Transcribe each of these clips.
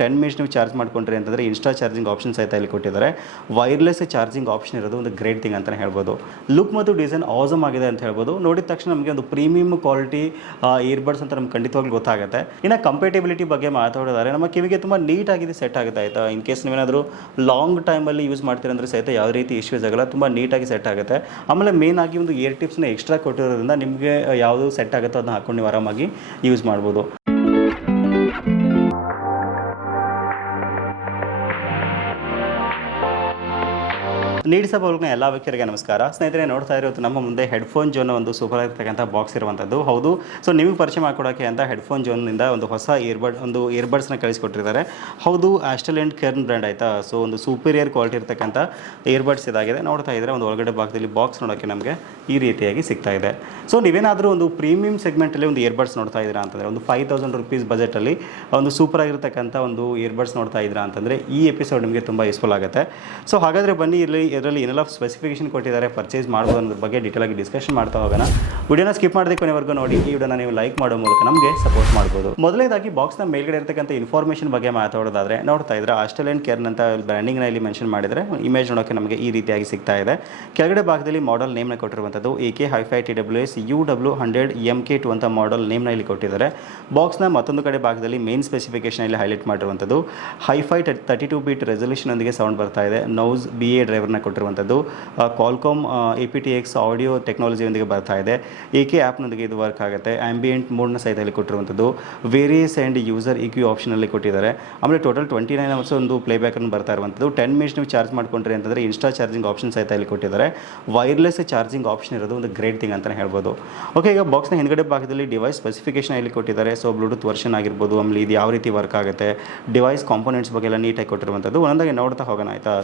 Ten minutes ನೀವು charge ಮಾಡ್ಕೊಂಡ್ರಿ ಅಂತಂದರೆ ಇನ್ಸ್ಟಾ ಚಾರ್ಜಿಂಗ್ ಆಪ್ಷನ್ ಸಹಿತ ಇಲ್ಲಿ ಕೊಟ್ಟಿದ್ದಾರೆ. ವೈರ್ಲೆಸ್ ಚಾರ್ಜಿಂಗ್ ಆಪ್ಷನ್ ಇರೋದು ಒಂದು ಗ್ರೇಟ್ ಥಿಂಗ್ ಅಂತಲೇ ಹೇಳ್ಬೋದು. ಲುಕ್ ಮತ್ತು ಡಿಸೈನ್ ಆಸಮ್ ಆಗಿದೆ ಅಂತ ಹೇಳ್ಬೋದು. ನೋಡಿದ ತಕ್ಷಣ ನಮಗೆ ಒಂದು ಪ್ರೀಮಿಯಂ ಕ್ವಾಲಿಟಿ ಇಯರ್ಬಡ್ಸ್ ಅಂತ ನಮ್ಗೆ ಖಂಡಿತವಾಗ್ಲೂ ಗೊತ್ತಾಗುತ್ತೆ. ಇನ್ನು ಕಂಪೇಟಬಿಲಿಟಿ ಬಗ್ಗೆ ಮಾತಾಡಿದ್ದಾರೆ ನಮ್ಮ ಕಿವಿಗೆ ತುಂಬ ನೀಟಾಗಿದೆ ಸೆಟ್ ಆಗುತ್ತೆ ಆಯಿತಾ? ಇನ್ ಕೇಸ್ ನೀವೇನಾದರೂ ಲಾಂಗ್ ಟೈಮಲ್ಲಿ ಯೂಸ್ ಮಾಡ್ತೀರಂದ್ರೆ ಸಹಿತ ಯಾವ ರೀತಿ ಇಶ್ಯೂಸ್ ಆಗಲ್ಲ, ತುಂಬ ನೀಟಾಗಿ ಸೆಟ್ ಆಗುತ್ತೆ. ಆಮೇಲೆ ಮೇನ್ ಆಗಿ ಒಂದು ಇಯರ್ ಟಿಪ್ಸ್ನ ಎಕ್ಸ್ಟ್ರಾ ಕೊಟ್ಟಿರೋದ್ರಿಂದ ನಿಮಗೆ ಯಾವುದು ಸೆಟ್ ಆಗುತ್ತೋ ಅದನ್ನ ಹಾಕ್ಕೊಂಡು ನೀವು ಆರಾಮಾಗಿ ಯೂಸ್ ಮಾಡ್ಬೋದು. ನೀಡಿ ಸಭಾ ಎಲ್ಲ ವ್ಯಕ್ತಿಯರಿಗೆ ನಮಸ್ಕಾರ. ಸ್ನೇಹಿತರೆ, ನೋಡ್ತಾ ಇರೋದು ನಮ್ಮ ಮುಂದೆ ಹೆಡ್ಫೋನ್ ಜೋನ್ ಒಂದು ಸೂಪರ್ ಆಗಿರ್ತಕ್ಕಂಥ ಬಾಕ್ಸ್ ಇರುವಂಥದ್ದು ಹೌದು ಸೊ ನಿಮಗೆ ಪರಿಚಯ ಮಾಡಿಕೊಡೋಕ್ಕೆ ಅಂತ ಹೆಡ್ಫೋನ್ ಜೋನ್ನಿಂದ ಒಂದು ಹೊಸ ಇಯರ್ಬಡ್ ಒಂದು ಇಯರ್ಬಡ್ಸ್ನ ಕಳಿಸ್ಕೊಟ್ಟಿದ್ದಾರೆ. ಹೌದು ಆಸ್ಟಲ್ ಆ್ಯಂಡ್ ಕೆರ್ನ್ ಬ್ರ್ಯಾಂಡ್ ಆಯಿತಾ? ಸೊ ಒಂದು ಸೂಪೀರಿಯರ್ ಕ್ವಾಲಿಟಿ ಇರ್ತಕ್ಕಂಥ ಇಯರ್ಬಡ್ಸ್ ಇದಾಗಿದೆ. ನೋಡ್ತಾ ಇದ್ದರೆ ಒಂದು ಒಳಗಡೆ ಭಾಗದಲ್ಲಿ ಬಾಕ್ಸ್ ನೋಡೋಕ್ಕೆ ನಮಗೆ ಈ ರೀತಿಯಾಗಿ ಸಿಗ್ತಾ ಇದೆ. ಸೊ ನೀವೇನಾದರೂ ಒಂದು ಪ್ರೀಮಿಯಂ ಸೆಗ್ಮೆಂಟಲ್ಲಿ ಒಂದು ಇಯರ್ಬಡ್ಸ್ ನೋಡ್ತಾ ಇದ್ದೀರಾ ಅಂತಂದರೆ, ಒಂದು ಫೈವ್ ತೌಸಂಡ್ ರುಪೀಸ್ ಬಜೆಟಲ್ಲಿ ಒಂದು ಸೂಪರ್ ಆಗಿರ್ತಕ್ಕಂಥ ಒಂದು ಇಯರ್ಬಡ್ಸ್ ನೋಡ್ತಾ ಇದ್ದೀರಾ ಅಂತಂದರೆ ಈ ಎಪಿಸೋಡ್ ನಿಮಗೆ ತುಂಬ ಯೂಸ್ಫುಲ್ ಆಗುತ್ತೆ. ಸೊ ಹಾಗಾದರೆ ಬನ್ನಿ, ಇಲ್ಲಿ ಇದರಲ್ಲಿ ಏನೆಲ್ಲ ಸ್ಪೆಸಿಫಿಕೇಶನ್ ಕೊಟ್ಟಿದ್ದಾರೆ ಪರ್ಚೇಸ್ ಮಾಡ್ಬೋದು ಅನ್ನೋದ್ರ ಬಗ್ಗೆ ಡೀಟೇಲ್ ಆಗಿ ಡಿಸ್ಕಷನ್ ಮಾಡ್ತಾ ಹೋಗೋಣ. ವಿಡಿಯೋನ ಸ್ಕಿಪ್ ಮಾಡದೆ ಕೊನೆವರೆಗೂ ನೋಡಿ, ಈ ವಿಡಿಯೋನ ನೀವು ಲೈಕ್ ಮಾಡೋ ಮೂಲಕ ನಮಗೆ ಸಪೋರ್ಟ್ ಮಾಡ್ಬೋದು. ಮೊದಲನೇದಾಗಿ ಬಾಕ್ಸ್ನ ಮೇಲ್ಗಡೆ ಇರತಕ್ಕಂಥ ಇನ್ಫಾರ್ಮೇಷನ್ ಬಗ್ಗೆ ಮಾತಾಡೋದಾದ್ರೆ, ನೋಡ್ತಾ ಇದ್ರೆ ಆಸ್ಟ್ರೇಲಿಯನ್ ಕೇರ್ನ್ ಅಂತ ಬ್ರ್ಯಾಂಡಿಂಗ್ನ ಇಲ್ಲಿ ಮೆನ್ಷನ್ ಮಾಡಿದರೆ ಇಮೇಜ್ ನೋಡೋಕ್ಕೆ ನಮಗೆ ಈ ರೀತಿಯಾಗಿ ಸಿಗ್ತಾ ಇದೆ. ಕೆಳಗಡೆ ಭಾಗದಲ್ಲಿ ಮಾಡೆಲ್ ನೇಮ್ನ ಕೊಟ್ಟಿರುವಂಥದ್ದು A K hi fi T W S U W hundred M K two ಅಂತ ಮಾಡೆಲ್ ನೇಮ್ನ ಇಲ್ಲಿ ಕೊಟ್ಟಿದ್ದಾರೆ. ಬಾಕ್ಸ್ನ ಮತ್ತೊಂದು ಕಡೆ ಭಾಗದಲ್ಲಿ ಮೇನ್ ಸ್ಪೆಸಿಫಿಕೇಷನ್ ಇಲ್ಲಿ ಹೈಲೈಟ್ ಮಾಡಿರುವಂಥದ್ದು hi fi thirty two bit resolution ಒಂದಿಗೆ ಸೌಂಡ್ ಬರ್ತಾ ಇದೆ ನೌಸ್ ಬಿ ಎ ಡ್ರೈವರ್ನ ಕೊಟ್ಟಿರುವಂಥದ್ದು. Qualcomm A P T X audio ಟೆಕ್ನಾಲಜಿಯೊಂದಿಗೆ ಬರ್ತಾ ಇದೆ. ಎ ಕೆ ಆ್ಯಪ್ನೊಂದಿಗೆ ಇದು ವರ್ಕ್ ಆಗುತ್ತೆ? ಆ್ಯಂಬಿಯೆಂಟ್ ಮೋಡ್ನ ಸಹಿತ ಇಲ್ಲಿ ಕೊಟ್ಟಿರುವಂಥದ್ದು. Various and user E Q ಆಪ್ಷನಲ್ಲಿ ಕೊಟ್ಟಿದ್ದಾರೆ. ಆಮೇಲೆ ಟೋಟಲ್ ಟ್ವೆಂಟಿ ನೈನ್ ಅವರ್ಸ್ ಒಂದು ಪ್ಲೇಬ್ಯಾಕನ್ನು ಬರ್ತಾ ಇರುವಂಥದ್ದು. ಟೆನ್ ಮಿನಿಟ್ಸ್ ನೀವು ಚಾರ್ಜ್ ಮಾಡ್ಕೊಂಡ್ರಿ ಅಂತಂದರೆ ಇನ್ಸ್ಟಾ ಚಾರ್ಜಿಂಗ್ ಆಪ್ಷನ್ ಸಹಿತ ಇಲ್ಲಿ ಕೊಟ್ಟಿದ್ದಾರೆ. ವೈರ್ಲೆಸ್ ಚಾರ್ಜಿಂಗ್ ಆಪ್ಷನ್ ಇರೋದು ಒಂದು ಗ್ರೇಟ್ ಥಿಂಗ್ ಅಂತಲೇ ಹೇಳ್ಬೋದು. ಓಕೆ ಈಗ ಬಾಕ್ಸ್ನ ಹಿಂದ್ಗಡೆ ಭಾಗದಲ್ಲಿ ಡಿವೈಸ್ ಸ್ಪೆಸಿಫಿಕೇಶನ್ ಇಲ್ಲಿ ಕೊಟ್ಟಿದ್ದಾರೆ. ಸೊ ಬ್ಲೂಟೂತ್ ವರ್ಷನ್ ಆಗಿರ್ಬೋದು, ಆಮೇಲೆ ಇದು ಯಾವ ರೀತಿ ವರ್ಕ್ ಆಗುತ್ತೆ? ಡಿವೈಸ್ ಕಾಂಪೋನೆಂಟ್ಸ್ ಬಗ್ಗೆ ಎಲ್ಲ ನೀಟಾಗಿ ಕೊಟ್ಟಿರುವಂಥದ್ದು. ಒಂದೊಂದಾಗಿ ನೋಡ್ತಾ ಹೋಗೋಣ, ಆಯಿತಾ?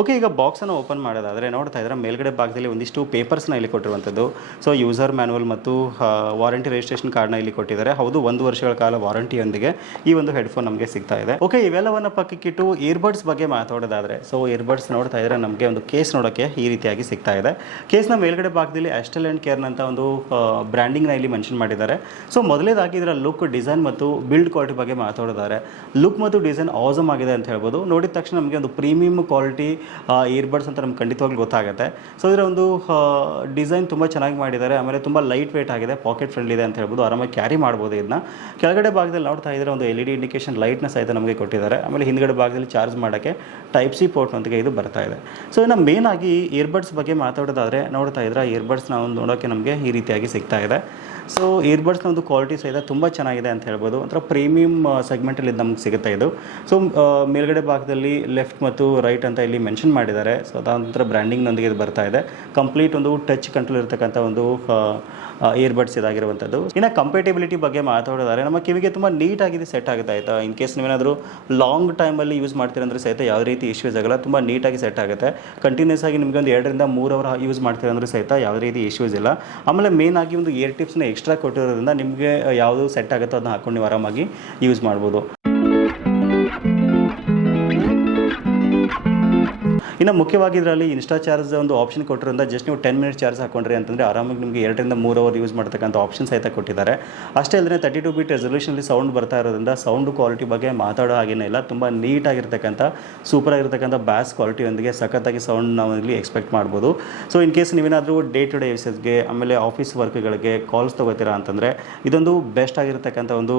ಓಕೆ ಈಗ ಬಾಕ್ಸನ್ನು ಓಪನ್ ಮಾಡೋದಾದರೆ ನೋಡ್ತಾ ಇದ್ರೆ ಮೇಲ್ಗಡೆ ಭಾಗದಲ್ಲಿ ಒಂದಿಷ್ಟು ಪೇಪರ್ಸ್ನ ಇಲ್ಲಿ ಕೊಟ್ಟಿರುವಂಥದ್ದು. ಸೊ ಯೂಸರ್ ಮ್ಯಾನುವಲ್ ಮತ್ತು ವಾರಂಟಿ ರಿಜಿಸ್ಟ್ರೇಷನ್ ಕಾರ್ಡ್ನ ಇಲ್ಲಿ ಕೊಟ್ಟಿದ್ದಾರೆ. ಹೌದು, ಒಂದು ವರ್ಷಗಳ ಕಾಲ ವಾರಂಟಿಯೊಂದಿಗೆ ಈ ಒಂದು ಹೆಡ್ಫೋನ್ ನಮಗೆ ಸಿಗ್ತಾ ಇದೆ. ಓಕೆ ಇವೆಲ್ಲವನ್ನು ಪಕ್ಕಕ್ಕಿಟ್ಟು ಇಯರ್ಬಡ್ಸ್ ಬಗ್ಗೆ ಮಾತಾಡೋದಾದರೆ ಸೊ ಇಯರ್ಬಡ್ಸ್ ನೋಡ್ತಾ ಇದ್ರೆ ನಮಗೆ ಒಂದು ಕೇಸ್ ನೋಡೋಕ್ಕೆ ಈ ರೀತಿಯಾಗಿ ಸಿಗ್ತಾ ಇದೆ. ಕೇಸ್ನ ಮೇಲ್ಗಡೆ ಭಾಗದಲ್ಲಿ ಅಸ್ಟಲ್ ಆ್ಯಂಡ್ ಕೇರ್ನಂತ ಒಂದು ಬ್ರ್ಯಾಂಡಿಂಗ್ನ ಇಲ್ಲಿ ಮೆನ್ಷನ್ ಮಾಡಿದ್ದಾರೆ. ಸೊ ಮೊದಲೇದಾಗಿ ಇದರ ಲುಕ್ ಡಿಸೈನ್ ಮತ್ತು ಬಿಲ್ಡ್ ಕ್ವಾಲಿಟಿ ಬಗ್ಗೆ ಮಾತಾಡೋದಾದರೆ ಲುಕ್ ಮತ್ತು ಡಿಸೈನ್ ಆಸಮ್ ಆಗಿದೆ ಅಂತ ಹೇಳ್ಬೋದು. ನೋಡಿದ ತಕ್ಷಣ ನಮಗೆ ಒಂದು ಪ್ರೀಮಿಯಂ ಕ್ವಾಲಿಟಿ ಇಯರ್ಬಡ್ಸ್ ಅಂತ ನಮ್ಗೆ ಖಂಡಿತವಾಗ್ಲೂ ಗೊತ್ತಾಗುತ್ತೆ. ಸೊ ಇದರ ಒಂದು ಡಿಸೈನ್ ತುಂಬ ಚೆನ್ನಾಗಿ ಮಾಡಿದ್ದಾರೆ. ಆಮೇಲೆ ತುಂಬ ಲೈಟ್ ವೇಟ್ ಆಗಿದೆ ಪಾಕೆಟ್ ಫ್ರೆಂಡ್ಲಿ ಇದೆ ಅಂತ ಹೇಳ್ಬೋದು. ಆರಾಮಾಗಿ ಕ್ಯಾರಿ ಮಾಡ್ಬೋದು ಇದನ್ನ ಕೆಳಗಡೆ ಭಾಗದಲ್ಲಿ ನೋಡ್ತಾ ಇದ್ರೆ ಒಂದು ಎಲ್ ಇ ಡಿ ಇಂಡಿಕೇಶನ್ ಲೈಟ್ನ ಸಹಿತ ನಮಗೆ ಕೊಟ್ಟಿದ್ದಾರೆ. ಆಮೇಲೆ ಹಿಂದ್ಗಡೆ ಭಾಗದಲ್ಲಿ ಚಾರ್ಜ್ ಮಾಡೋಕ್ಕೆ ಟೈಪ್ ಸಿ ಪೋರ್ಟ್ನೊಂದಿಗೆ ಇದು ಬರ್ತಾ ಇದೆ. ಸೊ ಇನ್ನು ಮೇನ್ ಆಗಿ ಇಯರ್ಬಡ್ಸ್ ಬಗ್ಗೆ ಮಾತಾಡೋದಾದರೆ ನೋಡ್ತಾ ಇದ್ರೆ ಇಯರ್ಬಡ್ಸ್ ನಾವು ನೋಡೋಕ್ಕೆ ನಮಗೆ ಈ ರೀತಿಯಾಗಿ ಸಿಗ್ತಾ ಇದೆ. ಸೊ ಇಯರ್ಬಡ್ಸ್ನ ಒಂದು ಕ್ವಾಲಿಟಿ ಸಹಿತ ತುಂಬ ಚೆನ್ನಾಗಿದೆ ಅಂತ ಹೇಳ್ಬೋದು. ಒಂಥರ ಪ್ರೀಮಿಯಂ ಸೆಗ್ಮೆಂಟಲ್ಲಿ ಇದು ನಮ್ಗೆ ಸಿಗುತ್ತೆ ಇದು. ಸೊ ಮೇಲ್ಗಡೆ ಭಾಗದಲ್ಲಿ ಲೆಫ್ಟ್ ಮತ್ತು ರೈಟ್ ಅಂತ ಇಲ್ಲಿ ಮೆನ್ಷನ್ ಮಾಡಿದ್ದಾರೆ. ಸೊ ಬ್ರಾಂಡಿಂಗ್ ಬ್ರ್ಯಾಂಡಿಂಗ್ನೊಂದಿಗೆ ಇದು ಬರ್ತಾ ಇದೆ. ಕಂಪ್ಲೀಟ್ ಒಂದು ಟಚ್ ಕಂಟ್ರೋಲ್ ಇರತಕ್ಕಂಥ ಒಂದು ಇಯರ್ಬಡ್ಸ್ ಇದಾಗಿರುವಂಥದ್ದು. ಇನ್ನು ಕಂಪೇಟಬಿಲಿಟಿ ಬಗ್ಗೆ ಮಾತಾಡೋದಾದ್ರೆ, ನಮ್ಮ ಕಿವಿಗೆ ತುಂಬ ನೀಟಾಗಿದೆ ಸೆಟ್ ಆಗುತ್ತೆ ಆಯಿತಾ? ಇನ್ ಕೇಸ್ ನೀವೇನಾದರೂ ಲಾಂಗ್ ಟೈಮಲ್ಲಿ ಯೂಸ್ ಮಾಡ್ತೀರಂದ್ರೆ ಸಹಿತ ಯಾವ ರೀತಿ ಇಶ್ಯೂಸ್ ಆಗಲ್ಲ, ತುಂಬ ನೀಟಾಗಿ ಸೆಟ್ ಆಗುತ್ತೆ. ಕಂಟಿನ್ಯೂಸ್ ಆಗಿ ನಿಮಗೆ ಒಂದು ಎರಡರಿಂದ ಮೂರು ಅವರ್ ಯೂಸ್ ಮಾಡ್ತೀರಂದ್ರೆ ಸಹಿತ ಯಾವುದೇ ರೀತಿ ಇಶ್ಯೂಸ್ ಇಲ್ಲ. ಆಮೇಲೆ ಮೇನ್ ಆಗಿ ಒಂದು ಇಯರ್ ಟಿಪ್ಸ್ನ ಎಕ್ಸ್ಟ್ರಾ ಕೊಟ್ಟಿರೋದ್ರಿಂದ ನಿಮಗೆ ಯಾವುದು ಸೆಟ್ ಆಗುತ್ತೋ ಅದನ್ನ ಹಾಕೊಂಡು ನೀವು ಆರಾಮಾಗಿ ಯೂಸ್ ಮಾಡ್ಬೋದು. ಇನ್ನು ಮುಖ್ಯವಾಗಿ ಇದರಲ್ಲಿ ಇನ್ಸ್ಟಾ ಚಾರ್ಜ್ ಒಂದು ಆಪ್ಷನ್ ಕೊಟ್ಟಿರೋದ್ರಿಂದ ಜಸ್ಟ್ ನೀವು ಟೆನ್ ಮಿನಿಟ್ ಚಾರ್ಜ್ ಹಾಕೊಂಡ್ರಿ ಅಂತಂದರೆ ಆರಾಮಾಗಿ ನಿಮಗೆ ಎರಡರಿಂದ ಮೂರು ಅವರ್ ಯೂಸ್ ಮಾಡ್ತಕ್ಕಂಥ ಆಪ್ಷನ್ ಸಹಿತ ಕೊಟ್ಟಿದ್ದಾರೆ. ಅಷ್ಟೇ ಅಲ್ಲದೆ ತರ್ಟಿ ಟು ಬೀಟ್ ರೆಸಲ್ಯೂಷನಲ್ಲಿ ಸೌಂಡ್ ಬರ್ತಾ ಇರೋದ್ರಿಂದ ಸೌಂಡ್ ಕ್ವಾಲಿಟಿ ಬಗ್ಗೆ ಮಾತಾಡೋ ಹಾಗೇನೇ ಇಲ್ಲ. ತುಂಬ ನೀಟಾಗಿರ್ತಕ್ಕಂಥ ಸೂಪರ್ ಆಗಿರ್ತಕ್ಕಂಥ ಬ್ಯಾಸ್ ಕ್ವಾಲಿಟಿಯೊಂದಿಗೆ ಸಖತ್ತಾಗಿ ಸೌಂಡ್ ನಾವು ಇಲ್ಲಿ ಎಕ್ಸ್ಪೆಕ್ಟ್ ಮಾಡ್ಬೋದು. ಸೊ ಇನ್ ಕೇಸ್ ನೀವೇನಾದರೂ ಡೇ ಟು ಡೇ ಯೂಸಸ್ಗೆ ಆಮೇಲೆ ಆಫೀಸ್ ವರ್ಕ್ಗಳಿಗೆ ಕಾಲ್ಸ್ ತೊಗೋತೀರಾ ಅಂತಂದರೆ ಇದೊಂದು ಬೆಸ್ಟ್ ಆಗಿರ್ತಕ್ಕಂಥ ಒಂದು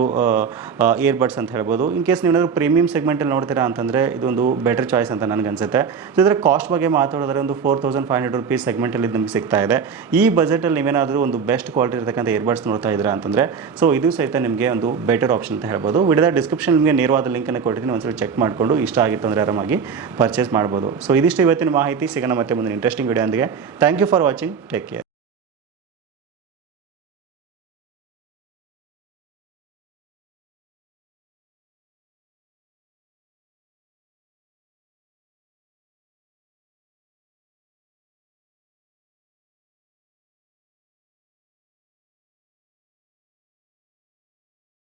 ಇಯರ್ಬಡ್ಸ್ ಅಂತ ಹೇಳ್ಬೋದು. ಇನ್ ಕೇಸ್ ನೀವೇನಾದರೂ ಪ್ರೀಮಿಯಂ ಸೆಗ್ಮೆಂಟಲ್ಲಿ ನೋಡ್ತೀರಾ ಅಂತಂದರೆ ಇದೊಂದು ಬೆಟರ್ ಚಾಯ್ಸ್ ಅಂತ ನನಗನ್ಸುತ್ತೆ. ಸೊ ಇದರ ಕಾಸ್ಟ್ ಬಗ್ಗೆ ಮಾತಾಡಿದ್ರೆ ಒಂದು four thousand five hundred rupees ಸೆಗ್ಮೆಂಟಲ್ಲಿ ನಮಗೆ ಸಿಗ್ತಾ ಇದೆ. ಈ ಬಜೆಟಲ್ಲಿ ನೀವೇನಾದರೂ ಒಂದು ಬೆಸ್ಟ್ ಕ್ವಾಲಿಟಿ ಇರತಕ್ಕಂಥ ಇಯರ್ಬಡ್ಸ್ ನೋಡ್ತಾ ಇದ್ದೀರಾ ಅಂತಂದರೆ ಸೊ ಇದು ಸಹಿತ ನಿಮಗೆ ಒಂದು ಬೆಟರ್ ಆಪ್ಷನ್ ಅಂತ ಹೇಳ್ಬೋದು. ವಿಡಿಯೋದ ಡಿಸ್ಕ್ರಿಪ್ಷನ್ ನಿಮಗೆ ನೇರವಾದ ಲಿಂಕನ್ನು ಕೊಟ್ಟಿದ್ದೀನಿ. ಒಂದ್ಸಲ ಚೆಕ್ ಮಾಡಿಕೊಂಡು ಇಷ್ಟ ಆಗಿತ್ತು ಅಂದರೆ ಆರಾಮಾಗಿ ಪರ್ಚೇಸ್ ಮಾಡ್ಬೋದು. ಸೊ ಇದಿಷ್ಟು ಇವತ್ತಿನ ಮಾಹಿತಿ. ಸಿಗೋಣ ಮತ್ತೆ ಮುಂದಿನ interesting video ಅಂದಿಗೆ thank you for watching take care